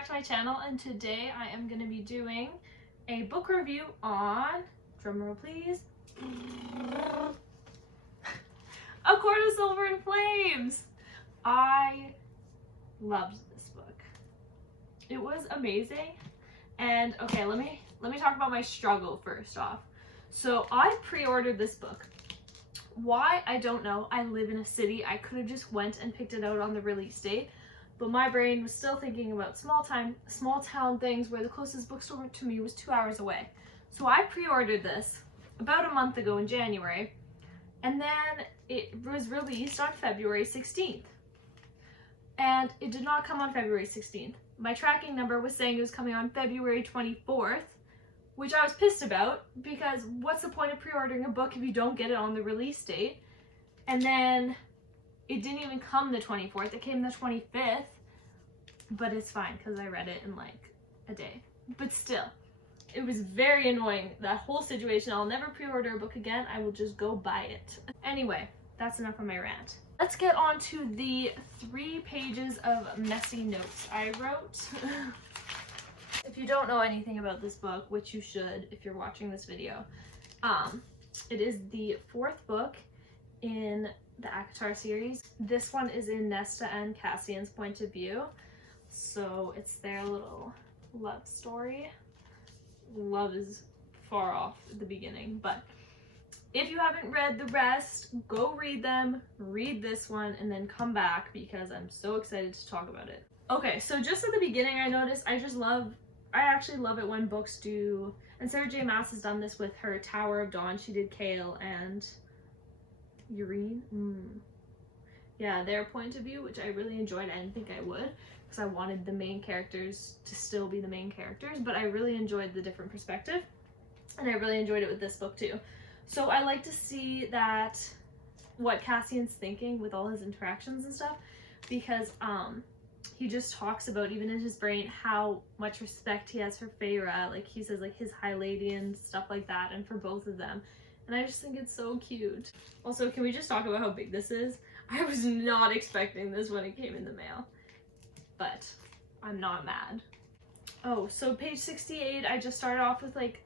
back to my channel, and today I am going to be doing a book review on, drumroll please, A Court of Silver and Flames. I loved this book. It was amazing. And okay, let me talk about my struggle first off. So I pre-ordered this book. Why? I don't know. I live in a city. I could have just went and picked it out on the release date. But my brain was still thinking about small town things where the closest bookstore to me was 2 hours away. So I pre-ordered this about a month ago in January, and then it was released on February 16th. And it did not come on February 16th. My tracking number was saying it was coming on February 24th, which I was pissed about, because what's the point of pre-ordering a book if you don't get it on the release date? And then it didn't even come the 24th, it came the 25th, but it's fine because I read it in like a day. But still, it was very annoying, that whole situation. I'll never pre-order a book again, I will just go buy it. Anyway, that's enough of my rant. Let's get on to the 3 pages of messy notes I wrote. If you don't know anything about this book, which you should if you're watching this video, it is the 4th book in the ACOTAR series. This one is in Nesta and Cassian's point of view, so it's their little love story. Love is far off at the beginning, but if you haven't read the rest, go read them, read this one, and then come back because I'm so excited to talk about it. Okay, so just at the beginning I noticed I actually love it when books do, and Sarah J Maas has done this with her Tower of Dawn. She did Kale and Yrene. Yeah, their point of view, which I really enjoyed. I didn't think I would, because I wanted the main characters to still be the main characters, but I really enjoyed the different perspective, and I really enjoyed it with this book too. So I like to see that, what Cassian's thinking with all his interactions and stuff, because he just talks about, even in his brain, how much respect he has for Feyre. Like, he says like his High Lady and stuff like that, and for both of them. And I just think it's so cute. Also, can we just talk about how big this is? I was not expecting this when it came in the mail, but I'm not mad. Oh, so page 68, I just started off with like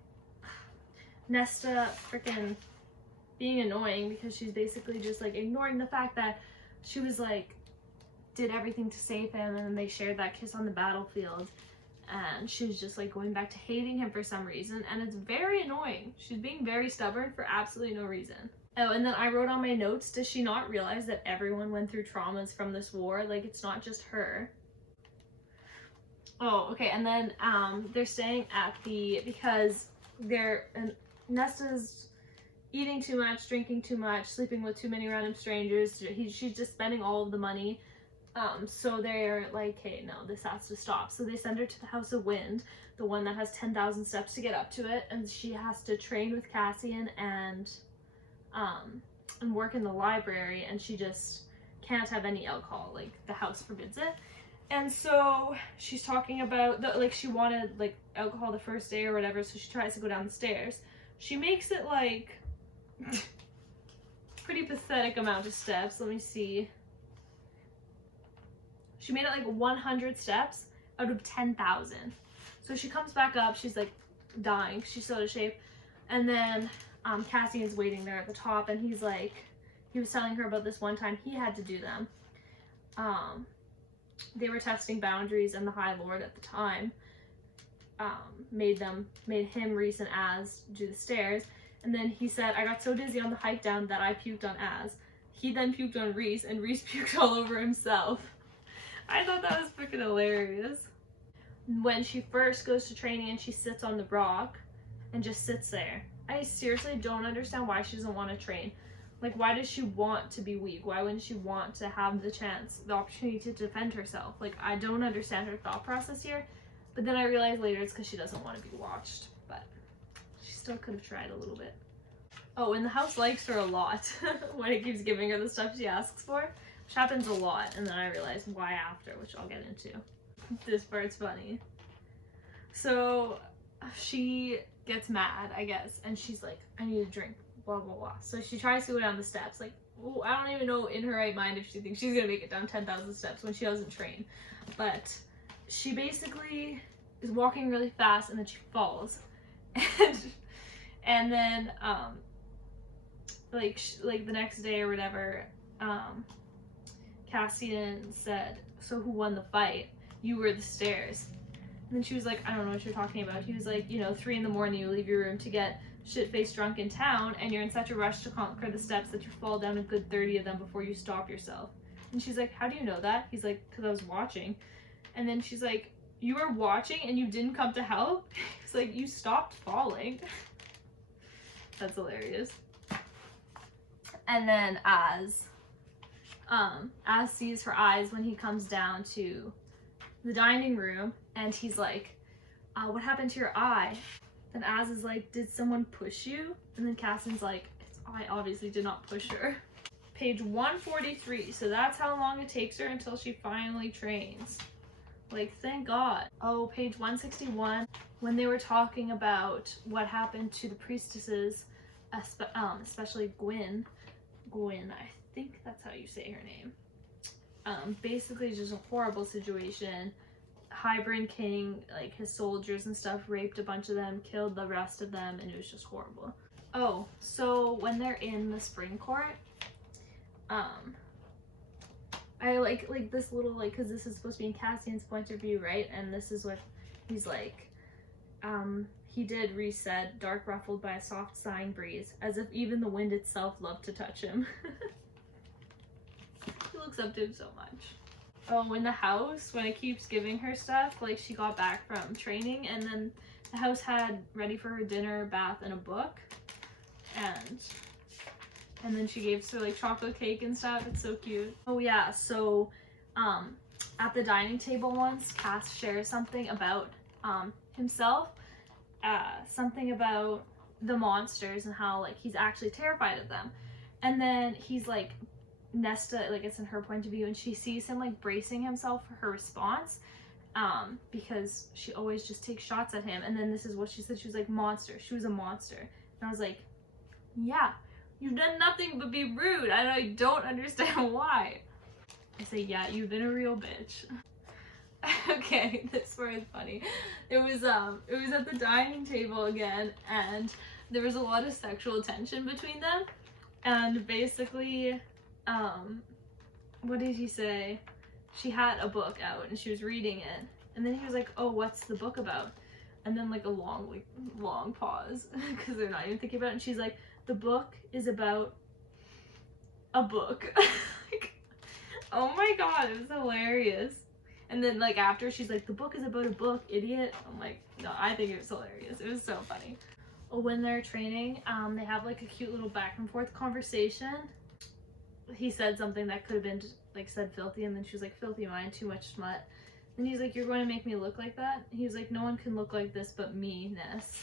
Nesta freaking being annoying, because she's basically just like ignoring the fact that she was like, did everything to save him, and then they shared that kiss on the battlefield, and she was just like going back to hating him for some reason, and it's very annoying. She's being very stubborn for absolutely no reason. Oh, and then I wrote on my notes, does she not realize that everyone went through traumas from this war? Like, it's not just her. Oh, okay, and then they're staying at the, because Nesta's eating too much, drinking too much, sleeping with too many random strangers. She's just spending all of the money. So they're like, hey, no, this has to stop. So they send her to the House of Wind, the one that has 10,000 steps to get up to it, and she has to train with Cassian and work in the library, and she just can't have any alcohol. Like, the house forbids it. And so she's talking about, she wanted, like, alcohol the first day or whatever, so she tries to go down the stairs. She makes it, like, pretty pathetic amount of steps. Let me see. She made it like 100 steps out of 10,000. So she comes back up, she's like dying, she's so out of shape. And then Cassian's waiting there at the top, and he's like, he was telling her about this one time he had to do them. They were testing boundaries, and the High Lord at the time made him, Rhys, and Az do the stairs. And then he said, I got so dizzy on the hike down that I puked on Az. He then puked on Rhys, and Rhys puked all over himself. I thought that was freaking hilarious. When she first goes to training and she sits on the rock and just sits there, I seriously don't understand why she doesn't want to train. Like, why does she want to be weak? Why wouldn't she want to have the opportunity to defend herself? Like, I don't understand her thought process here. But then I realized later it's because she doesn't want to be watched. But she still could have tried a little bit. Oh, and the house likes her a lot when it keeps giving her the stuff she asks for. Which happens a lot, and then I realized why after, which I'll get into. This part's funny. So she gets mad, I guess, and she's like, I need a drink, blah, blah, blah. So she tries to go down the steps. Like, oh, I don't even know in her right mind if she thinks she's gonna make it down 10,000 steps when she doesn't train. But she basically is walking really fast and then she falls. And then like the next day or whatever, Cassian said, so who won the fight? You were the stairs. And then she was like, I don't know what you're talking about. He was like, 3 a.m, you leave your room to get shit-faced drunk in town, and you're in such a rush to conquer the steps that you fall down a good 30 of them before you stop yourself. And she's like, how do you know that? He's like, because I was watching. And then she's like, you were watching and you didn't come to help? He's like, you stopped falling. That's hilarious. And then Az sees her eyes when he comes down to the dining room, and he's like, what happened to your eye? Then Az is like, did someone push you? And then Cassian's like, I obviously did not push her. Page 143, so that's how long it takes her until she finally trains. Like, thank God. Oh, page 161, when they were talking about what happened to the priestesses, especially Gwyn, I think that's how you say her name. Basically just a horrible situation. Hybrid King, like his soldiers and stuff, raped a bunch of them, killed the rest of them, and it was just horrible. Oh, so when they're in the spring court, I like this little, like, because this is supposed to be in Cassian's point of view, right? And this is what he's like, he did reset, dark ruffled by a soft sighing breeze, as if even the wind itself loved to touch him. He looks up to him so much. Oh, in the house, when it keeps giving her stuff, like she got back from training, and then the house had ready for her dinner, bath, and a book, and then she gave her like chocolate cake and stuff. It's so cute. Oh yeah, so at the dining table once, Cass shares something about himself, something about the monsters and how like he's actually terrified of them. And then he's like, Nesta, like it's in her point of view, and she sees him like bracing himself for her response, because she always just takes shots at him. And then this is what she said, she was like, monster, she was a monster. And I was like, yeah, you've done nothing but be rude. I don't understand why. I say, yeah, you've been a real bitch. Okay, this part is funny. It was at the dining table again, and there was a lot of sexual tension between them, and basically what did he say? She had a book out and she was reading it, and then he was like, oh, what's the book about? And then like a long pause because they're not even thinking about it, and she's like, the book is about a book. Like, oh my god, it was hilarious. And then like after, she's like, the book is about a book, idiot. I'm like, no, I think it was hilarious. It was so funny. When they're training, they have like a cute little back and forth conversation. He said something that could have been like said filthy, and then she was like, filthy mind, too much smut. And he's like, you're going to make me look like that? And he's like, no one can look like this but me, Ness.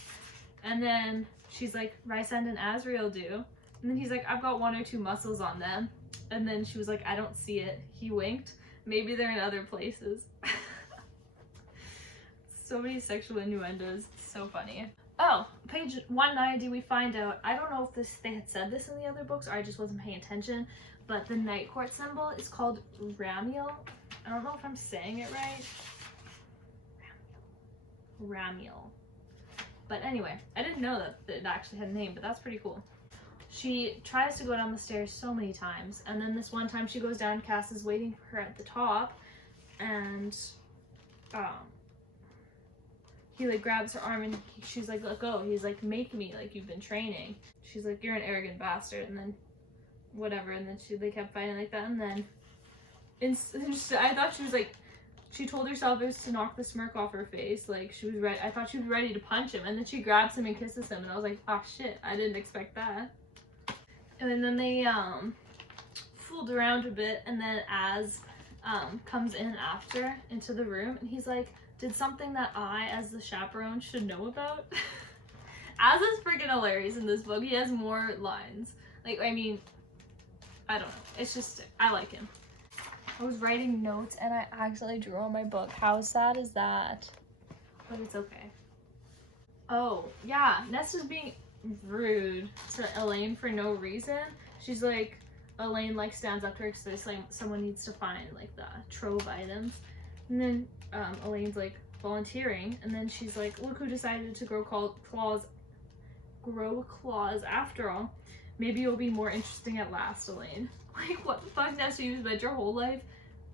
And then she's like, Rysand and Azriel do. And then he's like, I've got 1 or 2 muscles on them. And then she was like, I don't see it. He winked. Maybe they're in other places. So many sexual innuendos. So funny. Oh, page 190, we find out, I don't know if they had said this in the other books or I just wasn't paying attention, but the Night Court symbol is called Ramiel. I don't know if I'm saying it right. Ramiel. But anyway, I didn't know that it actually had a name, but that's pretty cool. She tries to go down the stairs so many times, and then this one time she goes down, Cass is waiting for her at the top, and he like grabs her arm and she's like, let go. He's like, make me, like you've been training. She's like, you're an arrogant bastard, and then whatever, and then they kept fighting like that, and then I thought she was like, she told herself it was to knock the smirk off her face, like she was ready. I thought she was ready to punch him, and then she grabs him and kisses him, and I was like, oh shit, I didn't expect that. And then they fooled around a bit, and then Az comes in after into the room, and he's like, did something that I, as the chaperone, should know about? Az is freaking hilarious in this book. He has more lines. Like, I mean, I don't know. It's just, I like him. I was writing notes and I accidentally drew on my book. How sad is that? But it's okay. Oh, yeah. Nesta's being rude to Elaine for no reason. She's like, Elaine like stands up to her because there's like someone needs to find like the trove items. And then Elaine's like volunteering, and then she's like, look who decided to grow claws after all. Maybe you'll be more interesting at last, Elaine. Like, what the fuck, Nesta? You spent your whole life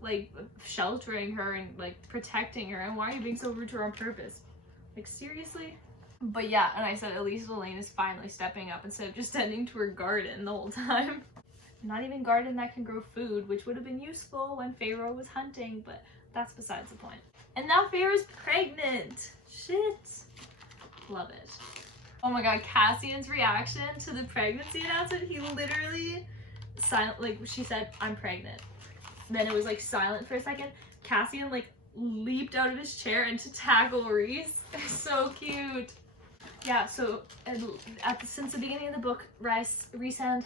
like sheltering her and like protecting her, and why are you being so rude to her on purpose? Like, seriously? But yeah, and I said at least Elaine is finally stepping up instead of just tending to her garden the whole time. Not even garden that can grow food, which would have been useful when Feyre was hunting, but that's besides the point. And now Feyre's pregnant. Shit. Love it. Oh my god, Cassian's reaction to the pregnancy announcement, he literally silent, like she said, I'm pregnant. Then it was like silent for a second. Cassian like leaped out of his chair and to tackle Rhys. So cute. Yeah, so since the beginning of the book, Rhys had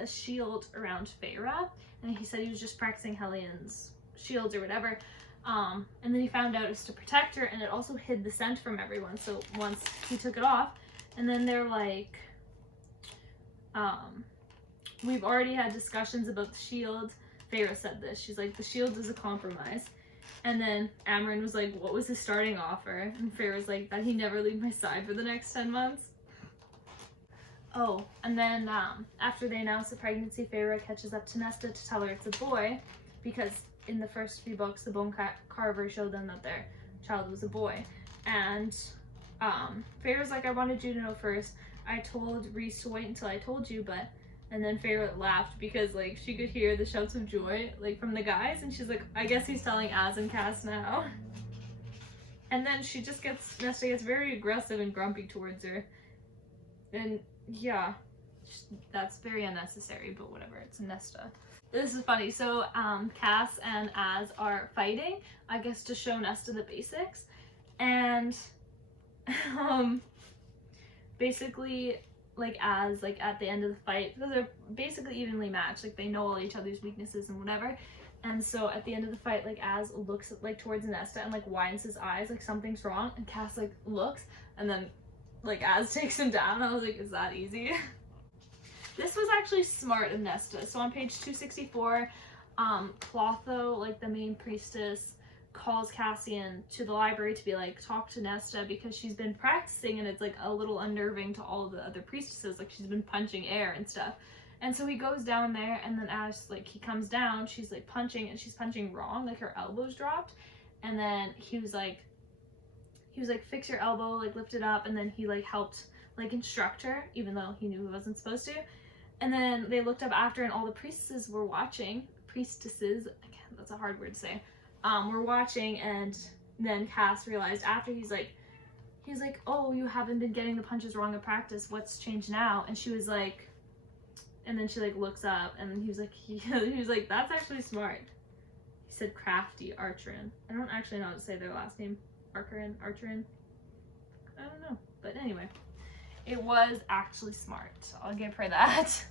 a shield around Feyre, and he said he was just practicing Hellion's shields or whatever. And then he found out it's to protect her, and it also hid the scent from everyone. So once he took it off, and then they're like, we've already had discussions about the shield. Feyre said this. She's like, the shield is a compromise. And then Amren was like, what was his starting offer? And Feyre was like, that he never leave my side for the next 10 months. Oh, and then after they announce the pregnancy, Feyre catches up to Nesta to tell her it's a boy, because in the first few books, the Bone Carver showed them that their child was a boy. And Feyre's like, I wanted you to know first. I told Rhys to wait until I told you, but... And then Feyre laughed because, like, she could hear the shouts of joy, like, from the guys, and she's like, I guess he's telling Az and Cass now. And then Nesta gets very aggressive and grumpy towards her. And, yeah, that's very unnecessary, but whatever, it's Nesta. This is funny. So, Cass and Az are fighting, I guess, to show Nesta the basics. And, basically, like, Az, like, at the end of the fight, because they're basically evenly matched, like, they know all each other's weaknesses and whatever. And so, at the end of the fight, like, Az looks, like, towards Nesta and, like, widens his eyes, like, something's wrong. And Cass, like, looks, and then, like, Az takes him down. I was like, is that easy? This was actually smart of Nesta. So on page 264, Clotho, like the main priestess, calls Cassian to the library to be like, talk to Nesta, because she's been practicing and it's like a little unnerving to all the other priestesses. Like, she's been punching air and stuff. And so he goes down there, and then as like he comes down, she's like punching, and she's punching wrong, like her elbow's dropped. And then he was like, fix your elbow, like lift it up. And then he like helped like instruct her, even though he knew he wasn't supposed to. And then they looked up after, and all the priestesses were watching. Priestesses, again, that's a hard word to say. Were watching, and then Cass realized after, he's like, oh, you haven't been getting the punches wrong in practice. What's changed now? And she was like, and then she like looks up, and he was like, he was like, that's actually smart. He said crafty Archerin. I don't actually know how to say their last name. Archerin. I don't know, but anyway. It was actually smart. So I'll give her that.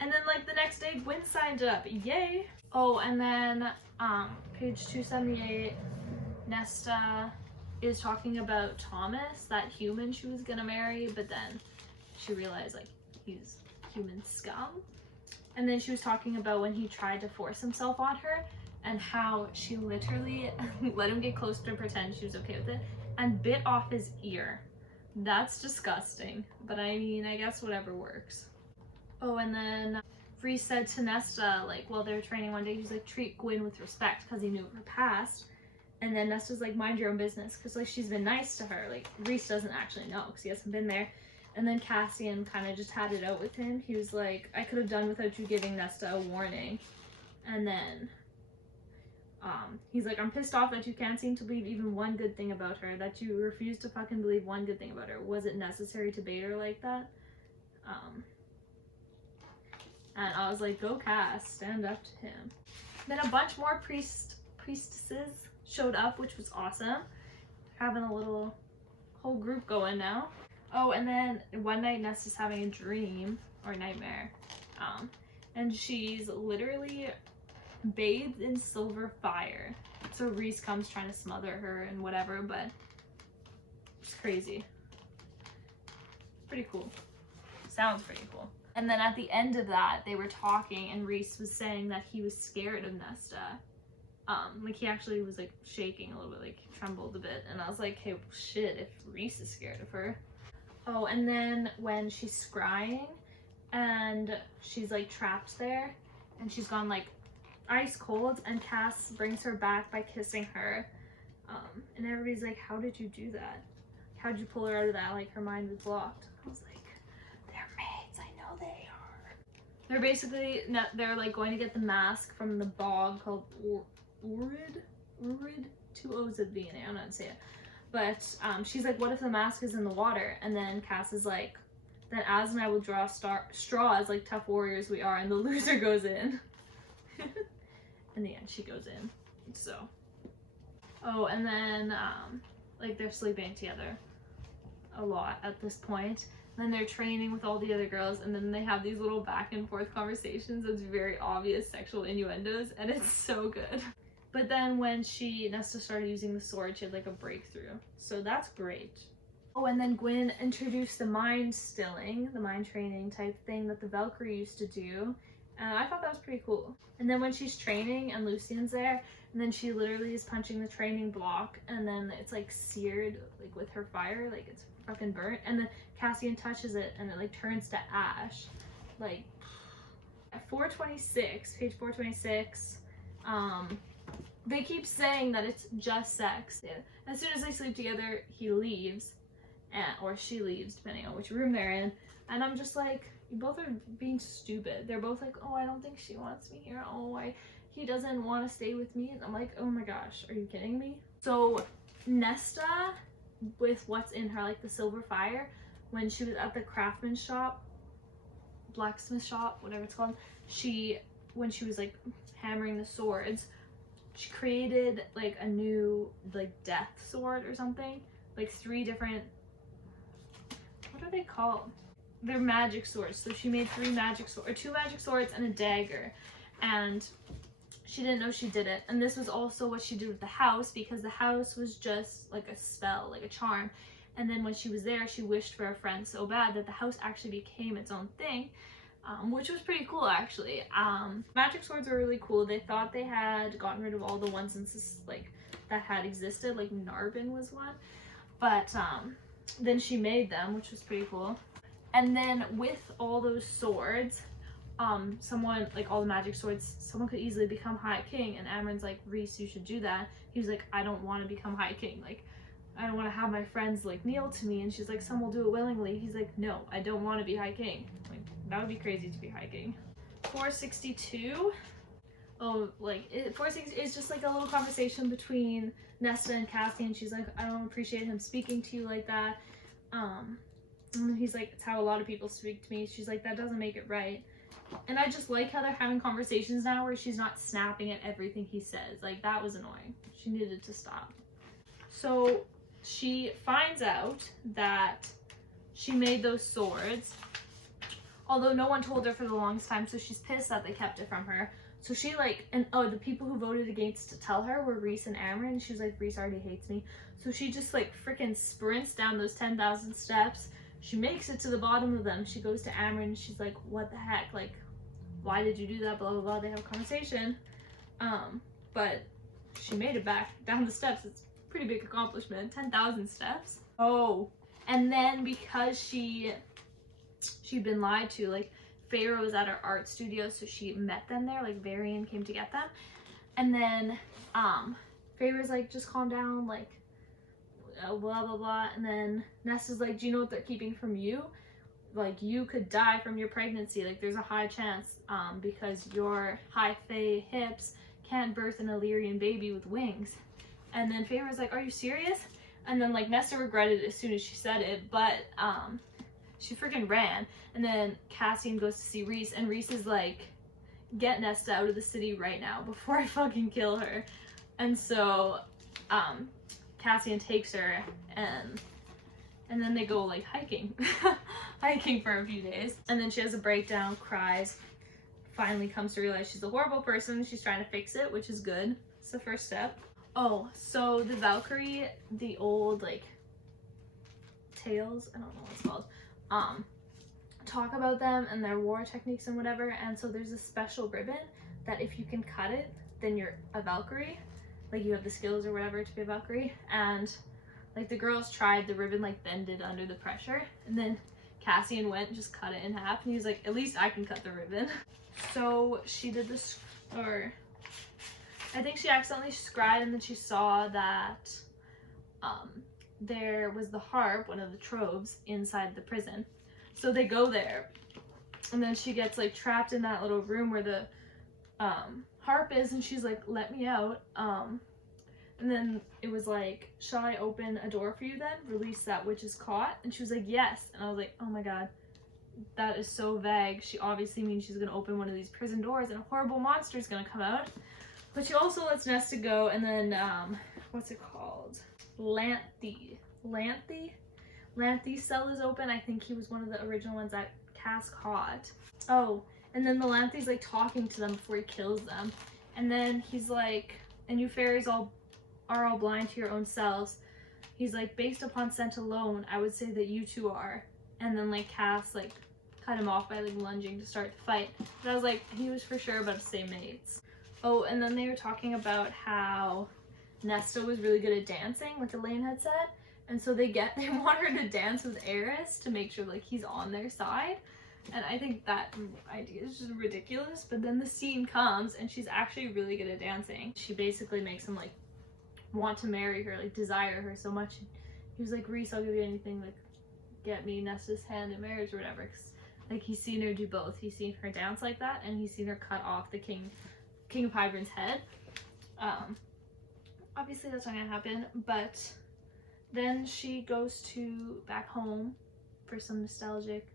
And then like the next day, Gwen signed up. Yay! Oh, and then page 278, Nesta is talking about Thomas, that human she was gonna marry, but then she realized like he's human scum. And then she was talking about when he tried to force himself on her, and how she literally let him get close to her, pretend she was okay with it, and bit off his ear. That's disgusting, but I mean, I guess whatever works. Oh, and then Rhys said to Nesta, like, while they were training one day, he was like, treat Gwen with respect, because he knew of her past. And then Nesta's like, mind your own business, because like she's been nice to her. Like, Rhys doesn't actually know, because he hasn't been there. And then Cassian kind of just had it out with him. He was like, I could have done without you giving Nesta a warning. And then he's like, I'm pissed off that you can't seem to believe even one good thing about her, that you refuse to fucking believe one good thing about her. Was it necessary to bait her like that? And I was like, go Cass, stand up to him. Then a bunch more priestesses showed up, which was awesome. Having a little whole group going now. Oh, and then one night Nesta's having a dream, or nightmare, and she's literally bathed in silver fire. So Rhys comes trying to smother her and whatever, but it's crazy. Pretty cool. Sounds pretty cool. And then at the end of that, they were talking, and Rhys was saying that he was scared of Nesta. Like he actually was like shaking a little bit, like trembled a bit, and I was like, hey, shit, if Reese is scared of her. Oh, and then when she's scrying and she's like trapped there and she's gone like ice cold, and Cass brings her back by kissing her, and everybody's like, how did you do that? How'd you pull her out of that? Like her mind was blocked. I was like, they're mates, I know they are. They're basically, they're like going to get the mask from the bog called Urid, 2 O's at the beginning, I don't know how to say it. But she's like, what if the mask is in the water? And then Cass is like, then Az and I will draw straws like tough warriors we are, and the loser goes in. In the end, she goes in. So, oh, and then like they're sleeping together a lot at this point. And then they're training with all the other girls, and then they have these little back and forth conversations. It's very obvious sexual innuendos, and it's so good. But then when Nesta started using the sword, she had like a breakthrough. So that's great. Oh, and then Gwyn introduced the mind stilling, the mind training type thing that the Valkyrie used to do. And I thought that was pretty cool. And then when she's training and Lucien's there, and then she literally is punching the training block, and then it's like seared like with her fire, like it's fucking burnt. And then Cassian touches it and it like turns to ash. Like at 426, page 426, they keep saying that it's just sex. Yeah. As soon as they sleep together, he leaves, or she leaves, depending on which room they're in. And I'm just like, you both are being stupid. They're both like, oh, I don't think she wants me here. Oh, he doesn't want to stay with me. And I'm like, oh my gosh, are you kidding me? So Nesta, with what's in her, like the silver fire, when she was at the craftsman shop, blacksmith shop, whatever it's called, when she was like hammering the swords, she created like a new like death sword or something, like 3 different, what are they called? They're magic swords. So she made 2 magic swords and a dagger, and she didn't know she did it. And this was also what she did with the house, because the house was just like a spell, like a charm. And then when she was there, she wished for a friend so bad that the house actually became its own thing. Which was pretty cool, actually. Magic swords were really cool. They thought they had gotten rid of all the ones like that had existed, like Narbin was one, but then she made them, which was pretty cool. And then with all those swords, someone, like all the magic swords, someone could easily become High King. And Amren's like, Reese, you should do that. He was like, I don't want to become High King. Like, I don't want to have my friends like kneel to me. And she's like, some will do it willingly. He's like, no, I don't want to be High King. Like, that would be crazy to be High King. 462. Oh, like 460 is just like a little conversation between Nesta and Cassian. She's like, I don't appreciate him speaking to you like that. And he's like, it's how a lot of people speak to me. She's like, that doesn't make it right. And I just like how they're having conversations now where she's not snapping at everything he says. Like, that was annoying. She needed to stop. So she finds out that she made those swords, although no one told her for the longest time, so she's pissed that they kept it from her. So she like, and oh, the people who voted against to tell her were Reese and Amren. She was like, Reese already hates me. So she just like freaking sprints down those 10,000 steps. She makes it to the bottom of them. She goes to Amren and she's like, what the heck? Like, why did you do that? Blah, blah, blah. They have a conversation. But she made it back down the steps. It's a pretty big accomplishment. 10,000 steps. Oh, and then because she'd been lied to, like, Feyre was at her art studio, so she met them there, like Varian came to get them. And then Feyre's like, just calm down, like blah blah blah. And then Nesta's like, do you know what they're keeping from you? Like, you could die from your pregnancy, like there's a high chance because your high Fey hips can't birth an Illyrian baby with wings. And then Feyre's like, are you serious? And then like Nesta regretted it as soon as she said it, but she freaking ran. And then Cassian goes to see Reese, and Reese is like, get Nesta out of the city right now before I fucking kill her. And so Cassian takes her, and then they go like hiking hiking for a few days. And then she has a breakdown, cries, finally comes to realize she's a horrible person. She's trying to fix it, which is good. It's the first step. Oh, so the Valkyrie, the old like tales, I don't know what it's called, talk about them and their war techniques and whatever. And so there's a special ribbon that if you can cut it, then you're a Valkyrie. Like you have the skills or whatever to be a Valkyrie. And like the girls tried, the ribbon like bended under the pressure. And then Cassian went and just cut it in half. And he was like, at least I can cut the ribbon. So she did this, or I think she accidentally scried, and then she saw that there was the harp, one of the troves, inside the prison. So they go there, and then she gets like trapped in that little room where the harp is, and she's like, let me out. And then it was like, shall I open a door for you then? Release that witch is caught. And she was like, yes. And I was like, oh my god, that is so vague. She obviously means she's gonna open one of these prison doors and a horrible monster is gonna come out. But she also lets Nesta go, and then what's it called? Lanthi's cell is open. I think he was one of the original ones that Cass caught. Oh, and then the Lanthi's like talking to them before he kills them. And then he's like, and you fairies are all blind to your own selves. He's like, based upon scent alone, I would say that you two are. And then like Cass like cut him off by like lunging to start the fight. But I was like, he was for sure about to say mates. Oh, and then they were talking about how Nesta was really good at dancing, like Elaine had said. And so they want her to dance with Eris to make sure like he's on their side. And I think that idea is just ridiculous. But then the scene comes and she's actually really good at dancing. She basically makes him like want to marry her, like desire her so much. He was like, Rhys, I'll give you anything, like get me Nesta's hand in marriage or whatever. 'Cause, like he's seen her do both. He's seen her dance like that, and he's seen her cut off the King of Hybern's head. Obviously that's not gonna happen, but then she goes back home for some nostalgic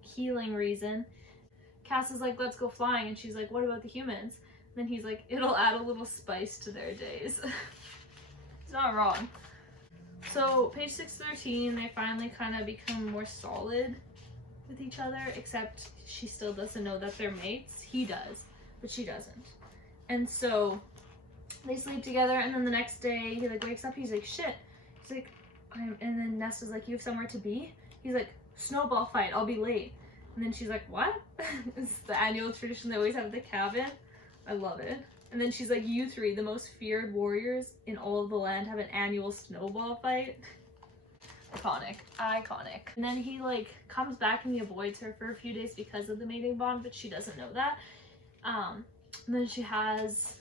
healing reason. Cass is like, let's go flying, and she's like, what about the humans? And then he's like, it'll add a little spice to their days. He's not wrong. So page 613, they finally kind of become more solid with each other, except she still doesn't know that they're mates. He does, but she doesn't. And so they sleep together, and then the next day he like wakes up, he's like, shit. He's like, and then Nesta's like, you have somewhere to be? He's like, snowball fight, I'll be late. And then she's like, what? It's the annual tradition they always have at the cabin. I love it. And then she's like, you three, the most feared warriors in all of the land, have an annual snowball fight. Iconic. And then he like comes back and he avoids her for a few days because of the mating bond, but she doesn't know that. And then she has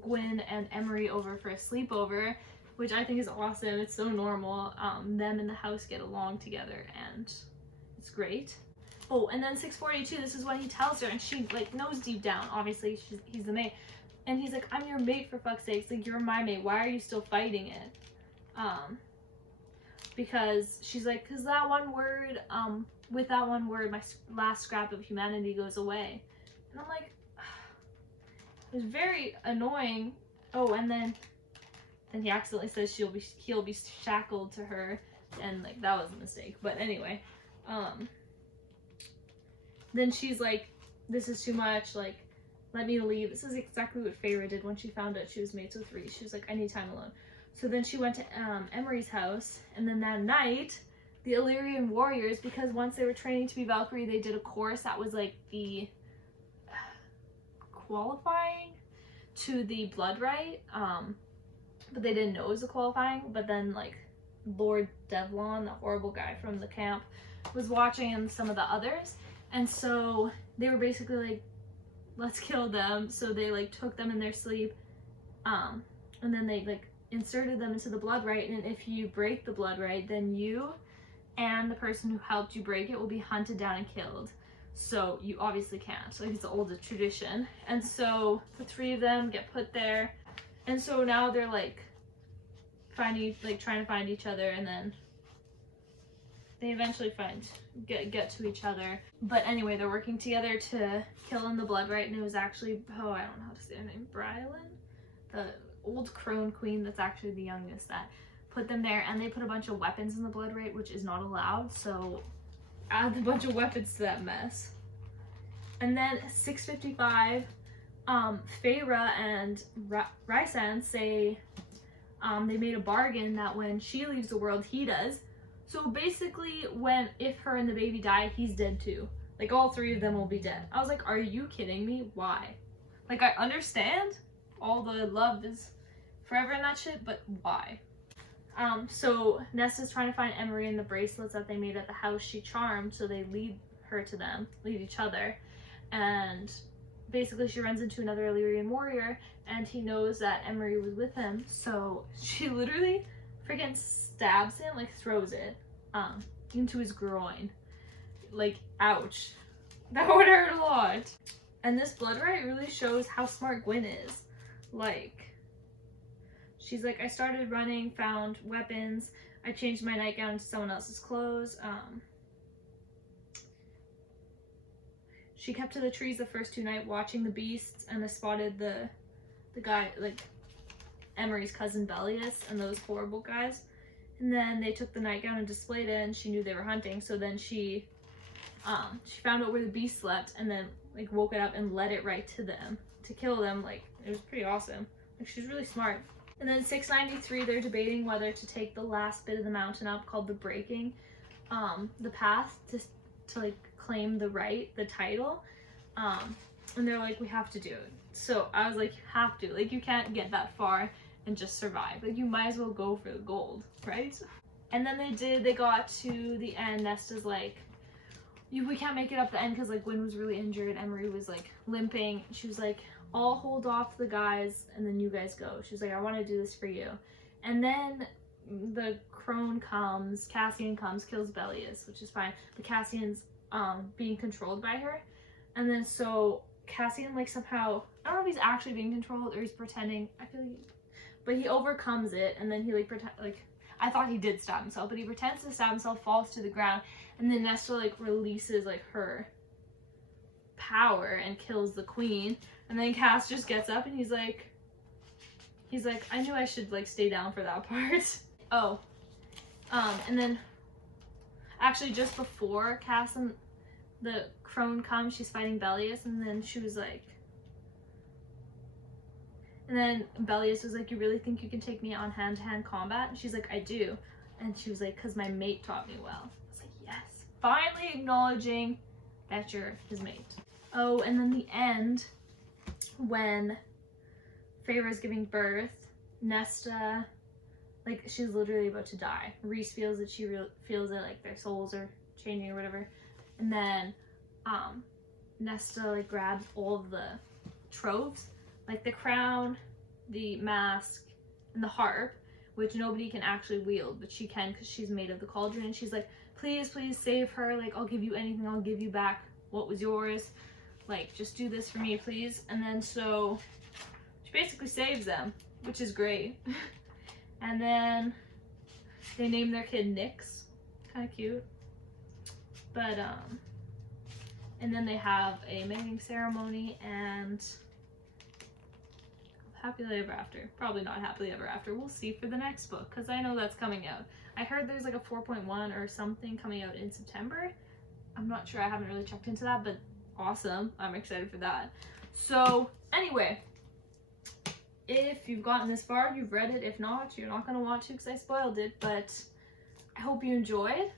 Gwyn and Emery over for a sleepover, which I think is awesome. It's so normal. Them and the house get along together, and it's great. Oh, and then 642, this is what he tells her, and she like knows deep down, obviously he's the mate, and he's like, I'm your mate for fuck's sakes, like you're my mate, why are you still fighting it? Because she's like, cause that one word, with that one word, my last scrap of humanity goes away. And I'm like, it was very annoying. Oh, and then he accidentally says he'll be shackled to her, and like that was a mistake. But anyway, then she's like, this is too much, like let me leave. This is exactly what Feyre did when she found out she was mates with Rhys. She was like, I need time alone. So then she went to Emery's house, and then that night the Illyrian warriors, because once they were training to be Valkyrie, they did a course that was like the qualifying to the blood rite, but they didn't know it was a qualifying. But then like Lord Devlon, the horrible guy from the camp, was watching, and some of the others, and so they were basically like, let's kill them. So they like took them in their sleep, and then they like inserted them into the blood rite, and if you break the blood rite, then you and the person who helped you break it will be hunted down and killed. So you obviously can't, like it's the oldest tradition. And so the three of them get put there, and so now they're like trying to find each other, and then they eventually get to each other. But anyway, they're working together to kill in the blood rite, and it was actually, oh, I don't know how to say her name, Brylin, the old crone queen that's actually the youngest, that put them there. And they put a bunch of weapons in the blood rite, which is not allowed, so add a bunch of weapons to that mess. And then 655, Feyre and Rhysand say they made a bargain that when she leaves the world, he does. So basically, if her and the baby die, he's dead too. Like all three of them will be dead. I was like, are you kidding me? Why? Like, I understand all the love is forever in that shit, but why? So Nesta's trying to find Emery and the bracelets that they made at the house she charmed, so they lead each other. And basically she runs into another Illyrian warrior, and he knows that Emery was with him, so she literally freaking stabs him, like throws it into his groin. Like, ouch. That would hurt a lot. And this blood right really shows how smart Gwyn is. Like, she's like, I started running, found weapons, I changed my nightgown into someone else's clothes. She kept to the trees the first 2 nights watching the beasts, and I spotted the guy, like, Emery's cousin Bellius and those horrible guys. And then they took the nightgown and displayed it, and she knew they were hunting, so then she found out where the beast slept, and then, like, woke it up and led it right to them to kill them. Like, it was pretty awesome. Like, she's really smart. And then 693, they're debating whether to take the last bit of the mountain up called the Breaking, the path to like claim the title. And they're like, we have to do it. So I was like, you have to. Like, you can't get that far and just survive. Like, you might as well go for the gold, right? And then they got to the end. Nesta's like, we can't make it up the end because, like, Gwyn was really injured. Emery was, like, limping. She was like, I'll hold off the guys and then you guys go. She was like, I want to do this for you. And then the crone comes, Cassian comes, kills Bellius, which is fine. But Cassian's being controlled by her. And then so Cassian, like, somehow, I don't know if he's actually being controlled or he's pretending. I feel like, but he overcomes it, and then he, like, I thought he did stab himself, but he pretends to stab himself, falls to the ground, and then Nesta, like, releases, like, her power and kills the queen. And then Cass just gets up and he's like, I knew I should, like, stay down for that part. Oh, and then actually just before Cass and the crone come, she's fighting Bellius, and then she was like, and then Bellius was like, you really think you can take me on hand-to-hand combat? And she's like, I do. And she was like, because my mate taught me well. I was like, yes. Finally acknowledging that you're his mate. Oh, and then the end, when Feyre's giving birth, Nesta, like, she's literally about to die. Rhys feels that feels that, like, their souls are changing or whatever. And then Nesta, like, grabs all of the tropes, like the crown, the mask, and the harp, which nobody can actually wield, but she can because she's made of the cauldron. And she's like, please, please save her. Like, I'll give you anything. I'll give you back what was yours. Like, just do this for me, please. And then so she basically saves them, which is great. And then they name their kid Nyx. Kind of cute. But, and then they have a mating ceremony and happily ever after. Probably not happily ever after. We'll see for the next book, because I know that's coming out. I heard there's like a 4.1 or something coming out in September. I'm not sure. I haven't really checked into that, but awesome. I'm excited for that. So anyway, if you've gotten this far, you've read it. If not, you're not going to want to because I spoiled it, but I hope you enjoyed.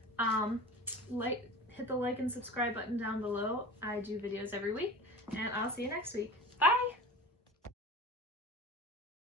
Hit the like and subscribe button down below. I do videos every week, and I'll see you next week.